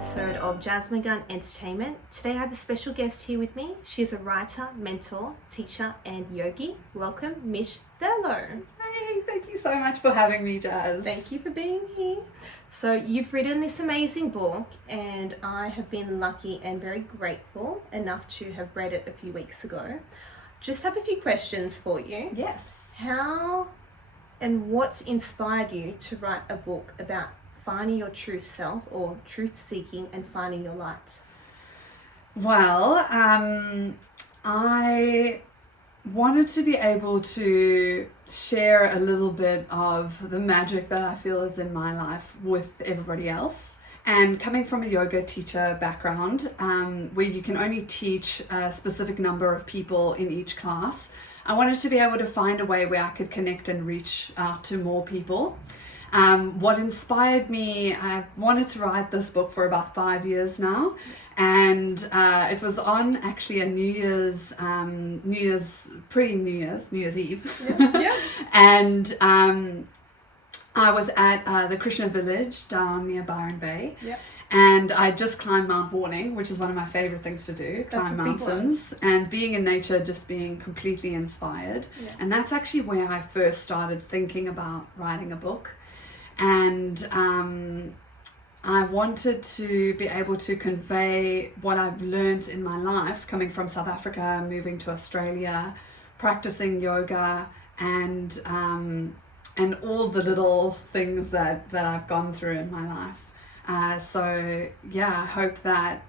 episode of Jivamukti Entertainment. Today I have a special guest here with me. She's a writer, mentor, teacher and yogi. Welcome, Mish Thurlow. Hey, thank you so much for having me, Jazz. Thank you for being here. So you've written this amazing book and I have been lucky and very grateful enough to have read it a few weeks ago. Just have a few questions for you. Yes. How and what inspired you to write a book about finding your true self, or truth seeking and finding your light? Well, I wanted to be able to share a little bit of the magic that I feel is in my life with everybody else. And coming from a yoga teacher background, where you can only teach a specific number of people in each class, I wanted to be able to find a way where I could connect and reach out to more people. What inspired me, I wanted to write this book for about 5 years now, and it was on actually a New Year's Eve. Yeah. And I was at the Krishna village down near Byron Bay. Yeah. And I just climbed Mount Warning, which is one of my favorite things to do, climb mountains, and being in nature, just being completely inspired. Yeah. And that's actually where I first started thinking about writing a book. And I wanted to be able to convey what I've learned in my life, coming from South Africa, moving to Australia, practicing yoga, and all the little things that I've gone through in my life. So yeah, I hope that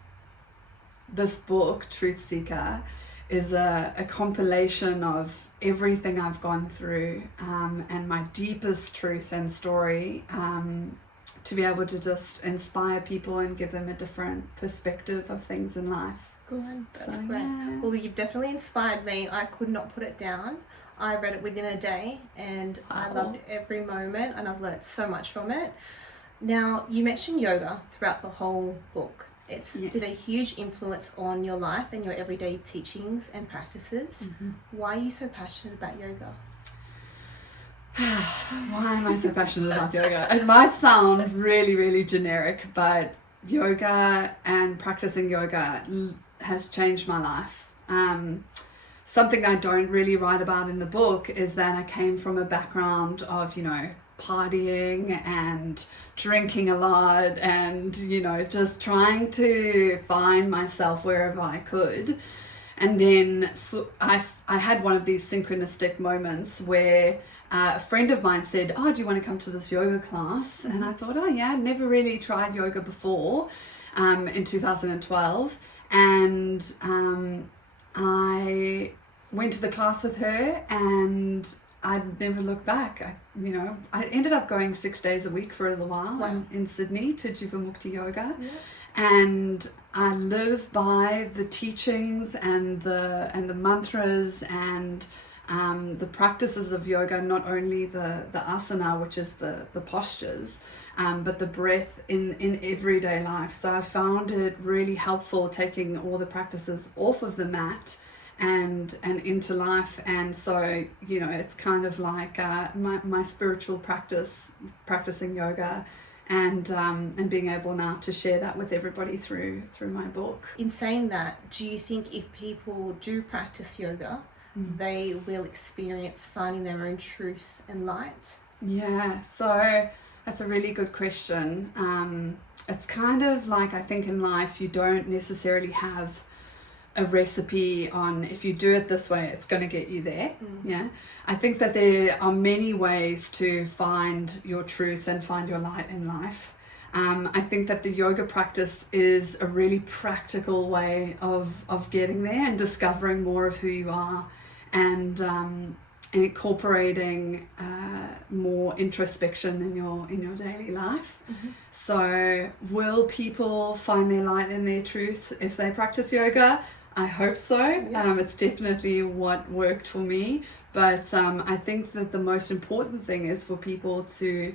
this book, Truth Seeker, is a compilation of everything I've gone through, and my deepest truth and story, to be able to just inspire people and give them a different perspective of things in life. Good, that's So, great. yeah. Well, you've definitely inspired me. I could not put it down. I read it within a day and I Wow. loved every moment and I've learnt so much from it. Now, you mentioned yoga throughout the whole book. It's Yes. been a huge influence on your life and your everyday teachings and practices. Mm-hmm. Why are you so passionate about yoga? Why am I so passionate about yoga? It might sound really, really generic, but yoga and practicing yoga has changed my life. Something I don't really write about in the book is that I came from a background of, partying and drinking a lot and, just trying to find myself wherever I could. And then I had one of these synchronistic moments where a friend of mine said, "Oh, do you want to come to this yoga class?" And I thought, oh yeah, I'd never really tried yoga before, in 2012. And I went to the class with her and I'd never looked back. I ended up going 6 days a week for a little while. Wow. in Sydney to Jivamukti Yoga. Yeah. And I live by the teachings and the mantras and the practices of yoga, not only the asana, which is the postures, but the breath in everyday life. So I found it really helpful taking all the practices off of the mat and into life. And so it's kind of like my spiritual practicing yoga, and being able now to share that with everybody through my book. In saying that, do you think if people do practice yoga, they will experience finding their own truth and light? Yeah, so that's a really good question. It's kind of like, I think in life you don't necessarily have a recipe on, if you do it this way it's going to get you there. Yeah, I think that there are many ways to find your truth and find your light in life. I think that the yoga practice is a really practical way of getting there and discovering more of who you are, and incorporating more introspection in your daily life. So will people find their light and their truth if they practice yoga? I hope so. Yeah. It's definitely what worked for me. But I think that the most important thing is for people to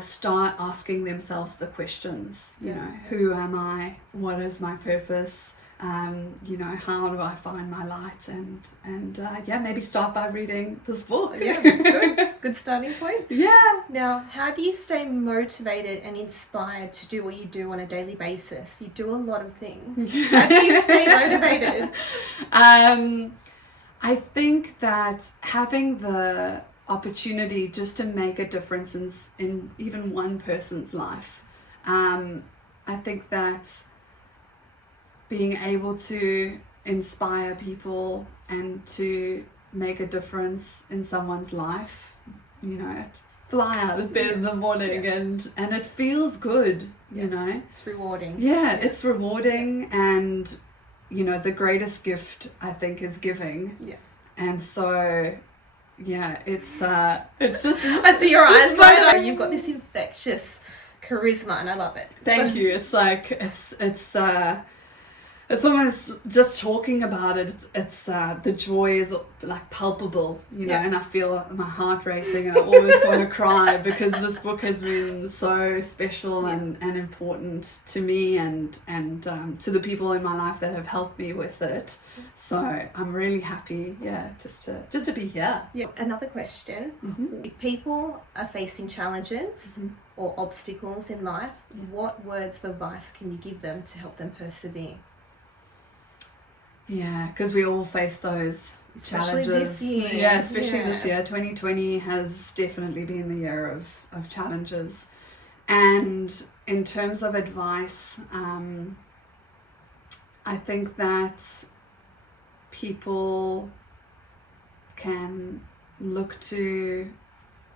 start asking themselves the questions. Who am I? What is my purpose? you know, how do I find my light, and yeah, maybe start by reading this book. Yeah, good starting point. Yeah. Now, how do you stay motivated and inspired to do what you do on a daily basis? You do a lot of things. How do you stay motivated? I think that having the opportunity just to make a difference in even one person's life, I think that being able to inspire people and to make a difference in someone's life, you know, fly out of bed in the morning and it feels good, you know. It's rewarding. Yeah, it's rewarding, and you know, the greatest gift I think is giving. Yeah. And so yeah, it's just I see your eyes bright up. You've got this infectious charisma and I love it. Thank you. It's like it's almost just talking about it. It's the joy is like palpable, you know, and I feel my heart racing and I always want to cry because this book has been so special and important to me and to the people in my life that have helped me with it. So I'm really happy, just to be here. Yeah. Another question: if people are facing challenges or obstacles in life, what words of advice can you give them to help them persevere? Yeah, because we all face those challenges. This year. Yeah, especially this year. 2020 has definitely been the year of challenges. And in terms of advice, I think that people can look to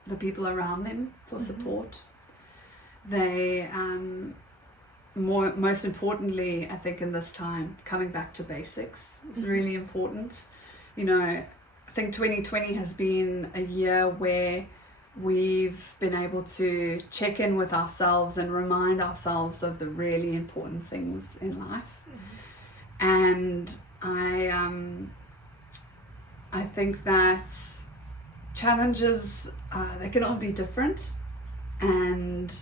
the people around them for support. They most importantly, I think in this time, coming back to basics is really important. You know, I think 2020 has been a year where we've been able to check in with ourselves and remind ourselves of the really important things in life. And I think that challenges, they can all be different, and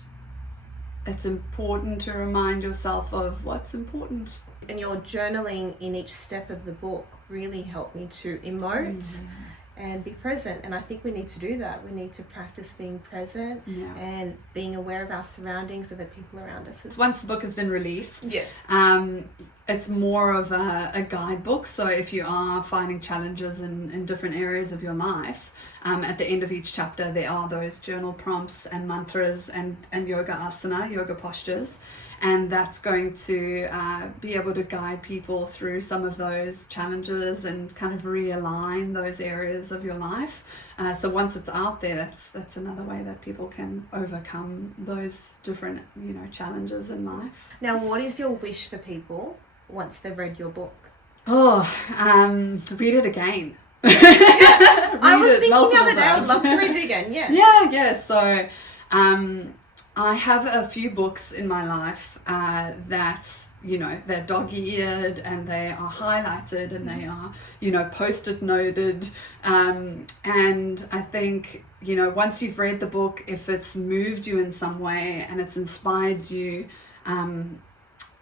it's important to remind yourself of what's important. And your journaling in each step of the book really helped me to emote and be present. And I think we need to do that. We need to practice being present and being aware of our surroundings and the people around us. Once the book has been released, it's more of a guidebook. So if you are finding challenges in different areas of your life, at the end of each chapter there are those journal prompts and mantras and yoga asana, yoga postures, and that's going to be able to guide people through some of those challenges and kind of realign those areas of your life. So once it's out there, that's another way that people can overcome those different, you know, challenges in life. Now, what is your wish for people once they've read your book? Read it again. I was thinking the other day, I would love to read it again. Yeah. So I have a few books in my life that, you know, they're dog-eared and they are highlighted and they are, you know, post-it noted. And I think, you know, once you've read the book, if it's moved you in some way and it's inspired you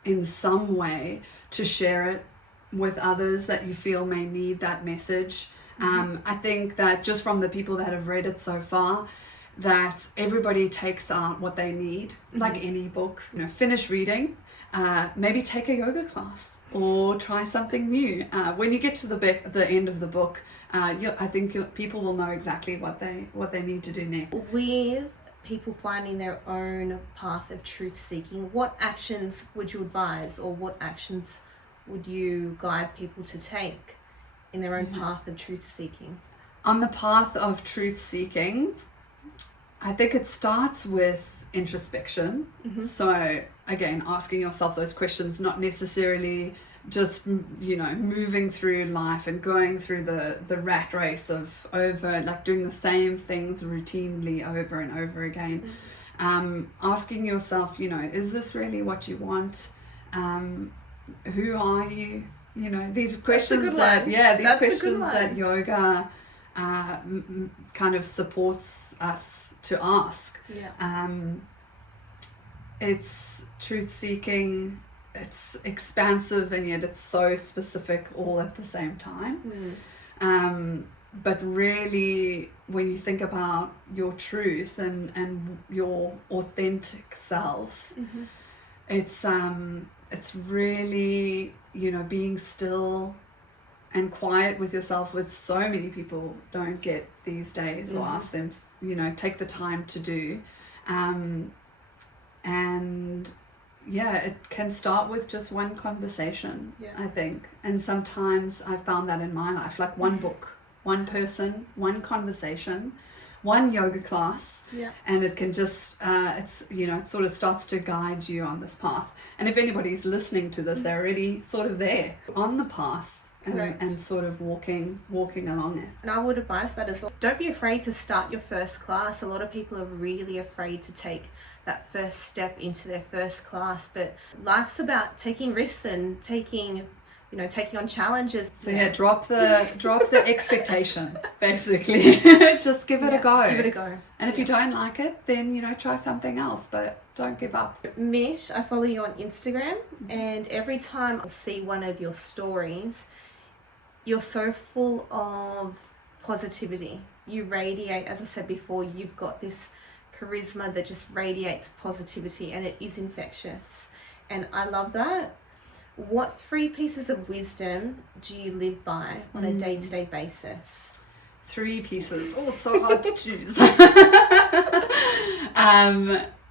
in some way, to share it with others that you feel may need that message. I think that just from the people that have read it so far, that everybody takes out what they need, like any book. You know, finish reading, maybe take a yoga class or try something new. When you get to the end of the book, I think people will know exactly what they need to do next. With people finding their own path of truth seeking, what actions would you advise, or what actions would you guide people to take in their own path of truth seeking? On the path of truth seeking, I think it starts with introspection. So again, asking yourself those questions, not necessarily just, you know, moving through life and going through the rat race of doing the same things routinely over and over again. Asking yourself, you know, is this really what you want? Who are you? You know, these questions that yoga kind of supports us to ask. It's truth seeking it's expansive and yet it's so specific all at the same time. But really, when you think about your truth and your authentic self, it's really, you know, being still and quiet with yourself, which so many people don't get these days, or ask them, you know, take the time to do. And yeah, it can start with just one conversation, I think. And sometimes I found that in my life, like one book, one person, one conversation, one yoga class, and it can just, it's, you know, it sort of starts to guide you on this path. And if anybody's listening to this, they're already sort of there on the path. And sort of walking along it. And I would advise that as well. Don't be afraid to start your first class. A lot of people are really afraid to take that first step into their first class, but life's about taking risks and taking on challenges. So drop the expectation, basically. Just give it a go. Give it a go. And if you don't like it, then, you know, try something else, but don't give up. Mish, I follow you on Instagram, and every time I see one of your stories, you're so full of positivity. You radiate, as I said before, you've got this charisma that just radiates positivity, and it is infectious. And I love that. What 3 pieces of wisdom do you live by on a day-to-day basis? 3 pieces. Oh, it's so hard to choose.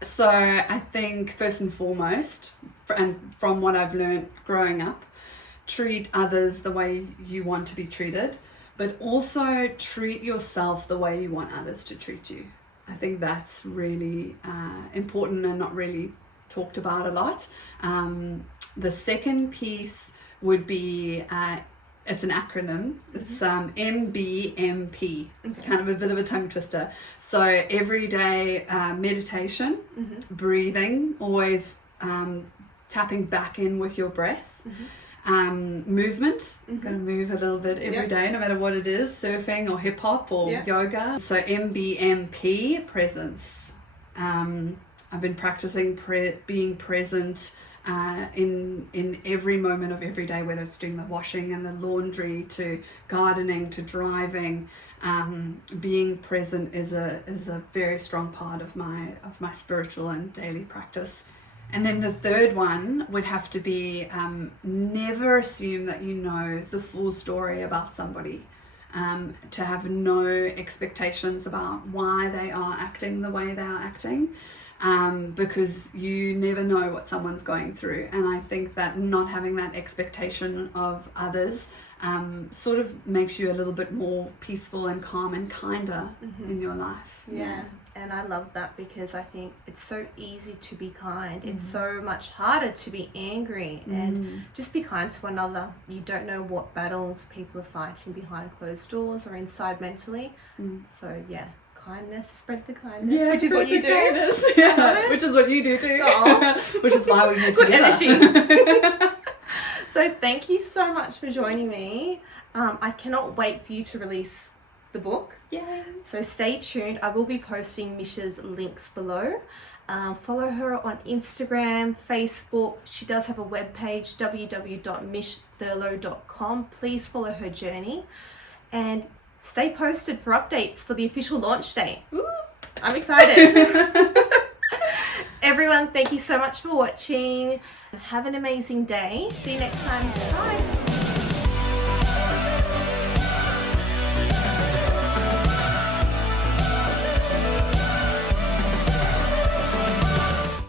So I think first and foremost, and from what I've learned growing up, treat others the way you want to be treated, but also treat yourself the way you want others to treat you. I think that's really important and not really talked about a lot. The second piece would be, it's an acronym. It's MBMP, kind of a bit of a tongue twister. So everyday meditation, breathing, always tapping back in with your breath. Movement, gonna move a little bit every day, no matter what it is, surfing or hip hop or yoga. So MBMP, presence. I've been practicing being present in every moment of every day, whether it's doing the washing and the laundry, to gardening, to driving. Being present is a very strong part of my spiritual and daily practice. And then the third one would have to be never assume that you know the full story about somebody. To have no expectations about why they are acting the way they are acting, because you never know what someone's going through. And I think that not having that expectation of others sort of makes you a little bit more peaceful and calm and kinder in your life. And I love that, because I think it's so easy to be kind. It's so much harder to be angry, and just be kind to one another. You don't know what battles people are fighting behind closed doors or inside mentally. So kindness, spread the kindness, which is what you do. Which is what you do too. Which is why we're here Good together. energy. So thank you so much for joining me. I cannot wait for you to release the book. So stay tuned. I will be posting Mish's links below. Follow her on Instagram, Facebook. She does have a webpage, www.mishthurlow.com. Please follow her journey and stay posted for updates for the official launch date. Ooh, I'm excited. Everyone, thank you so much for watching. Have an amazing day. See you next time. Bye.